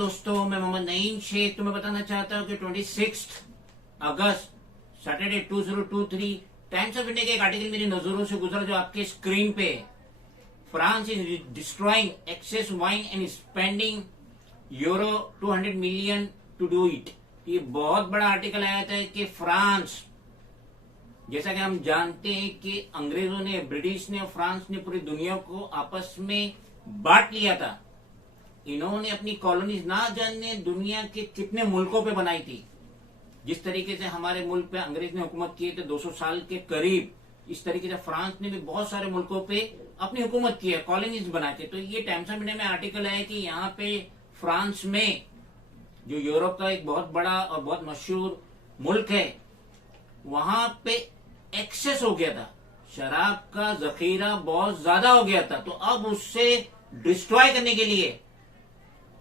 दोस्तों, मैं मोहम्मद नईम शेख तुम्हें बताना चाहता हूँ कि 26 अगस्त सैटरडे 2023 टाइम्स ऑफ इंडिया के एक आर्टिकल मेरी नजरों से गुजरा जो आपके स्क्रीन पे है। France is destroying excess wine and spending euro 200 million to do it. ये बहुत बड़ा आर्टिकल आया था कि फ्रांस, जैसा कि हम जानते हैं कि अंग्रेजों ने, ब्रिटिश ने और फ्रांस ने पूरी दुनिया को आपस में बांट लिया था। इन्होंने अपनी कॉलोनीज ना जाने दुनिया के कितने मुल्कों पे बनाई थी। जिस तरीके से हमारे मुल्क पे अंग्रेज ने हुकूमत की थे 200 साल के करीब, इस तरीके से फ्रांस ने भी बहुत सारे मुल्कों पे अपनी हुकूमत की है, कॉलोनीज बना के। तो ये टाइम्स ऑफ इंडिया में आर्टिकल है कि यहाँ पे फ्रांस में, जो यूरोप का एक बहुत बड़ा और बहुत मशहूर मुल्क है, वहां पे एक्सेस हो गया था, शराब का जखीरा बहुत ज्यादा हो गया था। तो अब उससे डिस्ट्रॉय करने के लिए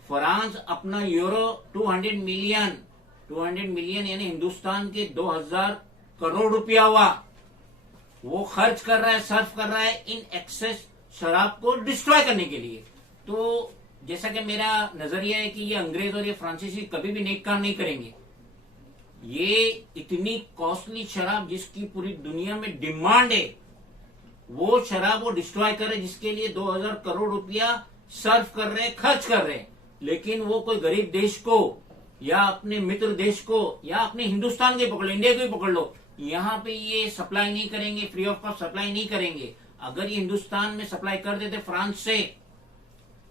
फ्रांस अपना यूरो 200 मिलियन यानी हिंदुस्तान के 2000 करोड़ रुपया हुआ, वो खर्च कर रहा है, सर्व कर रहा है इन एक्सेस शराब को डिस्ट्रॉय करने के लिए। तो जैसा कि मेरा नजरिया है कि ये अंग्रेज और ये फ्रांसीसी कभी भी नेक काम नहीं करेंगे। ये इतनी कॉस्टली शराब जिसकी पूरी दुनिया में डिमांड है, वो शराब वो डिस्ट्रॉय कर रहे, जिसके लिए 2000 करोड़ रुपया सर्व कर रहे हैं, खर्च कर रहे हैं। लेकिन वो कोई गरीब देश को या अपने मित्र देश को या अपने हिंदुस्तान के पकड़ लो, इंडिया को भी पकड़ लो, यहाँ पे ये सप्लाई नहीं करेंगे, फ्री ऑफ कॉस्ट सप्लाई नहीं करेंगे। अगर ये हिंदुस्तान में सप्लाई कर देते फ्रांस से,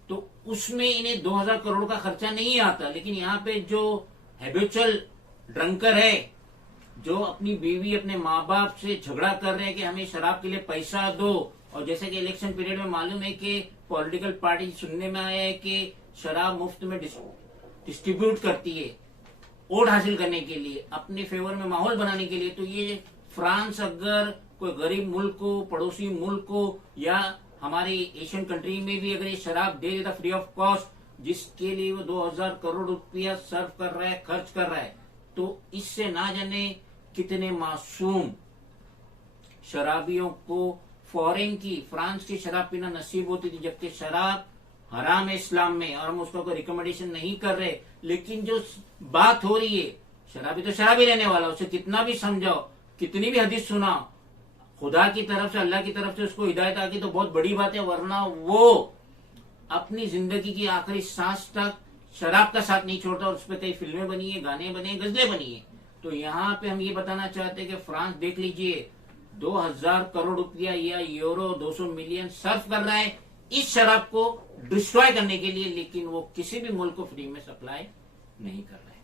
तो उसमें इन्हें 2000 करोड़ का खर्चा नहीं आता। लेकिन यहाँ पे जो हैबिचुअल ड्रंकर है, जो अपनी बीवी, अपने माँ बाप से झगड़ा कर रहे हैं कि हमें शराब के लिए पैसा दो, और जैसे कि इलेक्शन पीरियड में मालूम है कि पॉलिटिकल पार्टी सुनने में आया है कि शराब मुफ्त में डिस्ट्रीब्यूट करती है वोट हासिल करने के लिए, अपने फेवर में माहौल बनाने के लिए। तो ये फ्रांस अगर कोई गरीब मुल्क को, पड़ोसी मुल्क को, या हमारी एशियन कंट्री में भी अगर ये शराब दे देता फ्री ऑफ कॉस्ट, जिसके लिए वो 2000 करोड़ रुपया सर्व कर रहा है, खर्च कर रहा है, तो इससे ना जाने कितने मासूम शराबियों को फॉरेन की, फ्रांस की शराब पीना नसीब होती थी। जबकि शराब हराम है इस्लाम में, और हम उसका कोई रिकमेंडेशन नहीं कर रहे। लेकिन जो बात हो रही है, शराबी तो शराबी रहने वाला, उसे कितना भी समझाओ, कितनी भी हदीस सुनाओ, खुदा की तरफ से, अल्लाह की तरफ से उसको हिदायत आ गई तो बहुत बड़ी बात है, वरना वो अपनी जिंदगी की आखिरी सांस तक शराब का साथ नहीं छोड़ता। और उस पर कई फिल्में बनी है, गाने बने, गजलें बनी है। तो यहाँ पे हम ये बताना चाहते हैं कि फ्रांस देख लीजिए, 2000 करोड़ रुपया या यूरो 200 मिलियन सर्व कर रहा है इस शराब को डिस्ट्रॉय करने के लिए, लेकिन वो किसी भी मुल्क को फ्री में सप्लाई नहीं कर रहा है।